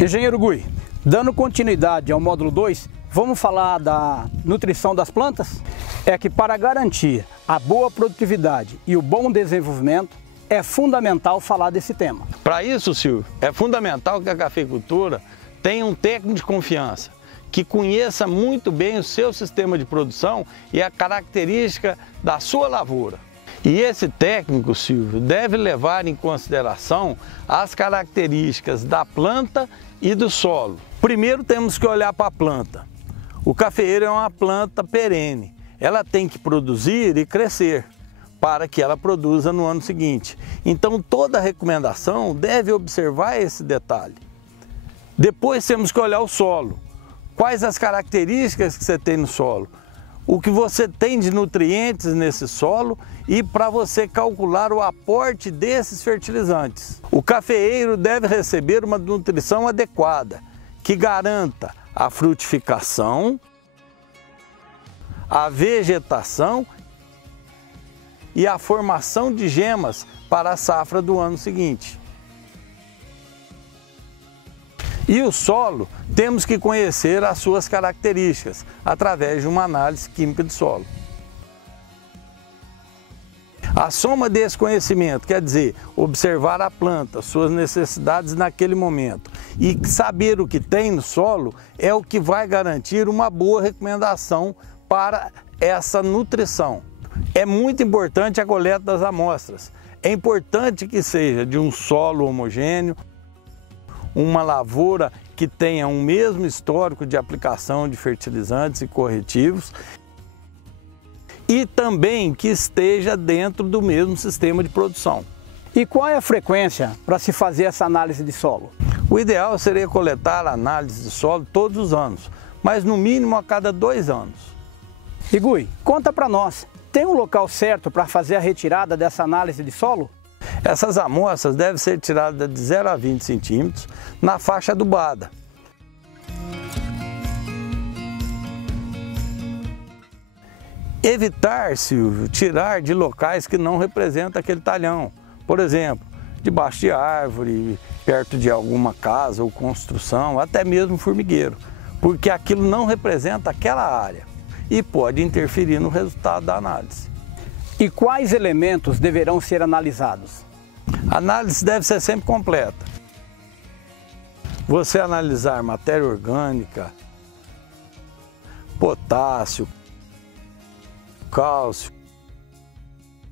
Engenheiro Gui, dando continuidade ao módulo 2, vamos falar da nutrição das plantas? É que para garantir a boa produtividade e o bom desenvolvimento, é fundamental falar desse tema. Para isso, Silvio, é fundamental que a cafeicultura tenha um técnico de confiança, que conheça muito bem o seu sistema de produção e a característica da sua lavoura. E esse técnico, Silvio, deve levar em consideração as características da planta e do solo. Primeiro temos que olhar para a planta. O cafeeiro é uma planta perene. Ela tem que produzir e crescer para que ela produza no ano seguinte. Então toda recomendação deve observar esse detalhe. Depois temos que olhar o solo. Quais as características que você tem no solo? O que você tem de nutrientes nesse solo e para você calcular o aporte desses fertilizantes. O cafeeiro deve receber uma nutrição adequada, que garanta a frutificação, a vegetação e a formação de gemas para a safra do ano seguinte. E o solo, temos que conhecer as suas características através de uma análise química de solo. A soma desse conhecimento, quer dizer, observar a planta, suas necessidades naquele momento e saber o que tem no solo, é o que vai garantir uma boa recomendação para essa nutrição. É muito importante a coleta das amostras. É importante que seja de um solo homogêneo, uma lavoura que tenha um mesmo histórico de aplicação de fertilizantes e corretivos e também que esteja dentro do mesmo sistema de produção. E qual é a frequência para se fazer essa análise de solo? O ideal seria coletar a análise de solo todos os anos, mas no mínimo a cada 2 anos. E Gui, conta para nós, tem um local certo para fazer a retirada dessa análise de solo? Essas amostras devem ser tiradas de 0 a 20 centímetros na faixa adubada. Evitar, Silvio, tirar de locais que não representam aquele talhão. Por exemplo, debaixo de árvore, perto de alguma casa ou construção, até mesmo formigueiro, porque aquilo não representa aquela área e pode interferir no resultado da análise. E quais elementos deverão ser analisados? A análise deve ser sempre completa. Você analisar matéria orgânica, potássio, cálcio,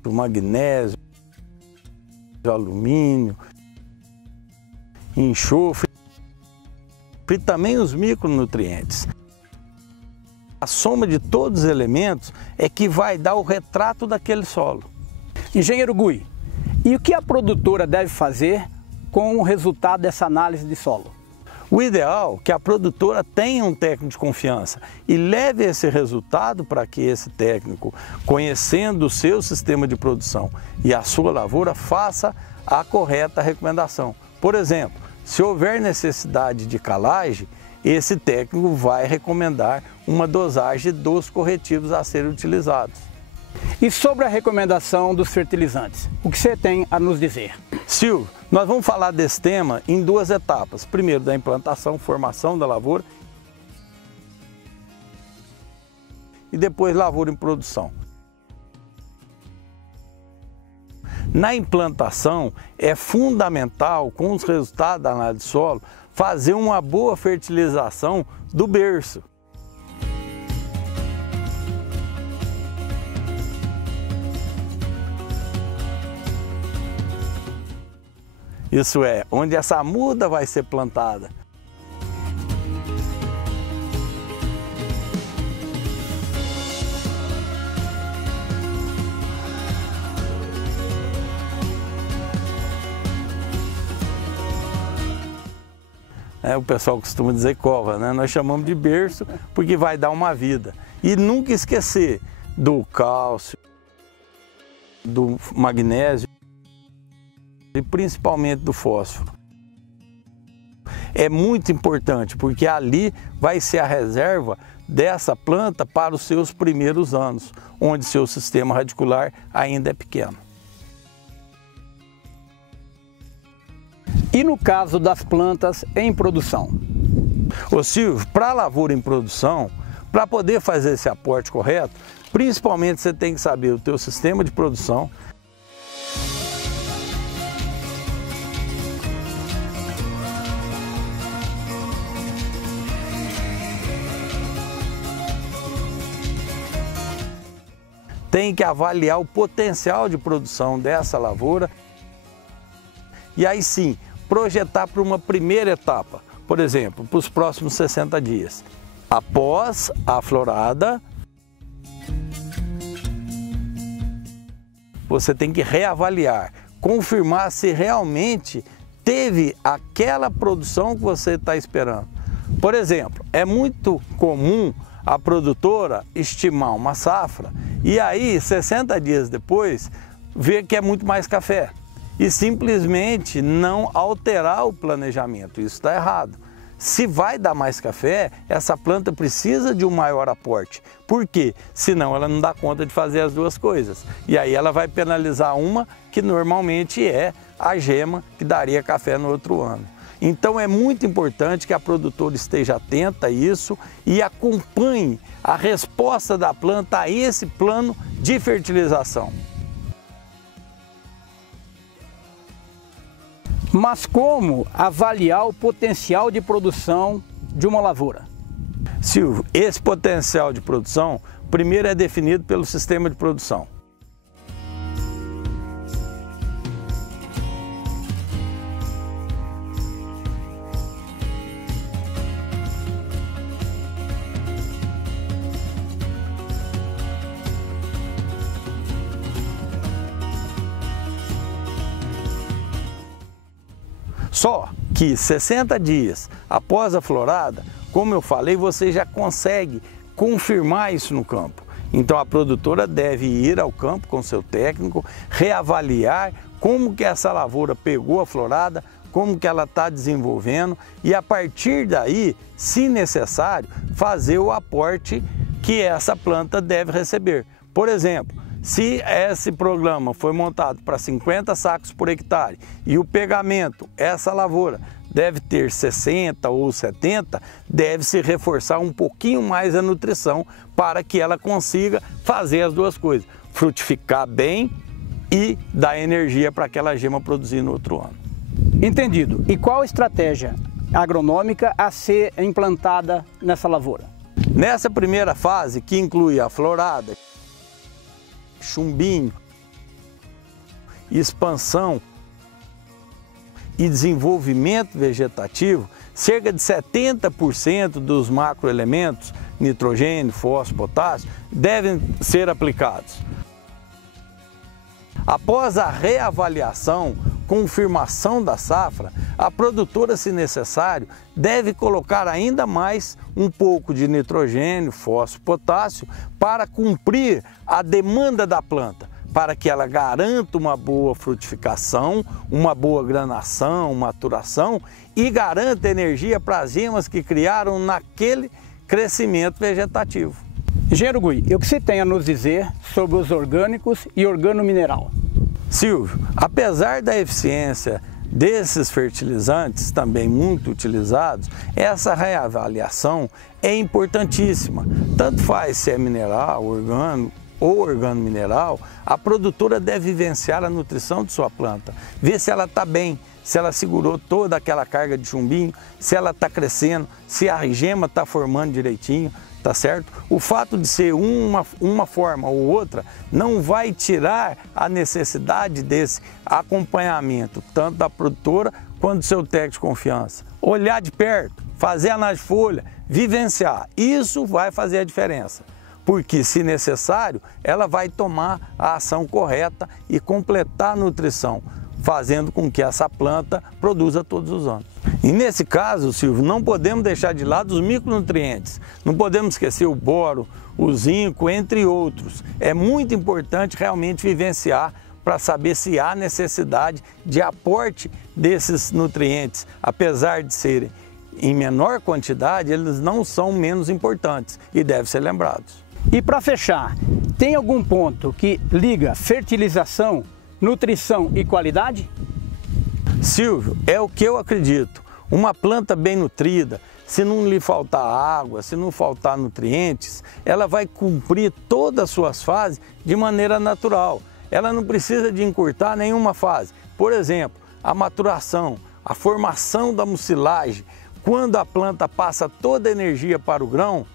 magnésio, alumínio, enxofre e também os micronutrientes. A soma de todos os elementos é que vai dar o retrato daquele solo. Engenheiro Gui, e o que a produtora deve fazer com o resultado dessa análise de solo? O ideal é que a produtora tenha um técnico de confiança e leve esse resultado para que esse técnico, conhecendo o seu sistema de produção e a sua lavoura, faça a correta recomendação. Por exemplo, se houver necessidade de calagem, esse técnico vai recomendar uma dosagem dos corretivos a serem utilizados. E sobre a recomendação dos fertilizantes, o que você tem a nos dizer? Silvio, nós vamos falar desse tema em 2 etapas. Primeiro, da implantação, formação da lavoura e depois lavoura em produção. Na implantação, é fundamental, com os resultados da análise de solo, fazer uma boa fertilização do berço. Isso é, onde essa muda vai ser plantada. O pessoal costuma dizer cova, né? Nós chamamos de berço porque vai dar uma vida. E nunca esquecer do cálcio, do magnésio e principalmente do fósforo. É muito importante porque ali vai ser a reserva dessa planta para os seus primeiros anos, onde seu sistema radicular ainda é pequeno. E no caso das plantas em produção? Ô Silvio, para a lavoura em produção, para poder fazer esse aporte correto, principalmente você tem que saber o teu sistema de produção, tem que avaliar o potencial de produção dessa lavoura e aí sim projetar para uma primeira etapa, por exemplo, para os próximos 60 dias. Após a florada, você tem que reavaliar, confirmar se realmente teve aquela produção que você está esperando. Por exemplo, é muito comum a produtora estimar uma safra e aí 60 dias depois ver que é muito mais café e simplesmente não alterar o planejamento. Isso está errado. Se vai dar mais café, essa planta precisa de um maior aporte. Por quê? Senão ela não dá conta de fazer as duas coisas. E aí ela vai penalizar uma que normalmente é a gema que daria café no outro ano. Então é muito importante que a produtora esteja atenta a isso e acompanhe a resposta da planta a esse plano de fertilização. Mas como avaliar o potencial de produção de uma lavoura? Silvio, esse potencial de produção primeiro é definido pelo sistema de produção. Só que 60 dias após a florada, como eu falei, você já consegue confirmar isso no campo. Então a produtora deve ir ao campo com seu técnico, reavaliar como que essa lavoura pegou a florada, como que ela está desenvolvendo e a partir daí, se necessário, fazer o aporte que essa planta deve receber. Por exemplo, se esse programa foi montado para 50 sacos por hectare e o pegamento, essa lavoura, deve ter 60 ou 70, deve-se reforçar um pouquinho mais a nutrição para que ela consiga fazer as duas coisas, frutificar bem e dar energia para aquela gema produzir no outro ano. Entendido. E qual a estratégia agronômica a ser implantada nessa lavoura? Nessa primeira fase, que inclui a florada, chumbinho, expansão e desenvolvimento vegetativo, cerca de 70% dos macroelementos, nitrogênio, fósforo, potássio, devem ser aplicados. Após a reavaliação, confirmação da safra, a produtora, se necessário, deve colocar ainda mais um pouco de nitrogênio, fósforo, potássio para cumprir a demanda da planta, para que ela garanta uma boa frutificação, uma boa granação, maturação e garanta energia para as gemas que criaram naquele crescimento vegetativo. Engenheiro Gui, o que você tem a nos dizer sobre os orgânicos e organomineral? Silvio, apesar da eficiência desses fertilizantes, também muito utilizados, essa reavaliação é importantíssima. Tanto faz se é mineral, orgânico ou organomineral, a produtora deve vivenciar a nutrição de sua planta, ver se ela está bem, se ela segurou toda aquela carga de chumbinho, se ela está crescendo, se a gema está formando direitinho, tá certo? O fato de ser uma forma ou outra não vai tirar a necessidade desse acompanhamento, tanto da produtora quanto do seu técnico de confiança. Olhar de perto, fazer análise de folha, vivenciar, isso vai fazer a diferença. Porque, se necessário, ela vai tomar a ação correta e completar a nutrição, fazendo com que essa planta produza todos os anos. E nesse caso, Silvio, não podemos deixar de lado os micronutrientes, não podemos esquecer o boro, o zinco, entre outros. É muito importante realmente vivenciar para saber se há necessidade de aporte desses nutrientes. Apesar de serem em menor quantidade, eles não são menos importantes e devem ser lembrados. E para fechar, tem algum ponto que liga fertilização, nutrição e qualidade? Silvio, é o que eu acredito. Uma planta bem nutrida, se não lhe faltar água, se não faltar nutrientes, ela vai cumprir todas as suas fases de maneira natural. Ela não precisa de encurtar nenhuma fase. Por exemplo, a maturação, a formação da mucilagem, quando a planta passa toda a energia para o grão,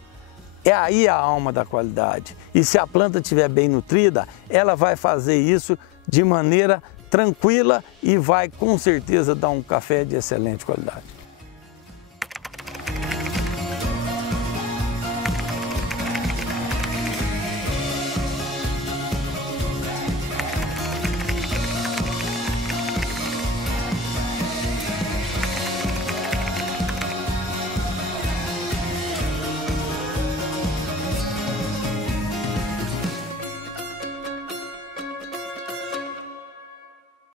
é aí a alma da qualidade. E se a planta estiver bem nutrida, ela vai fazer isso de maneira tranquila e vai com certeza dar um café de excelente qualidade.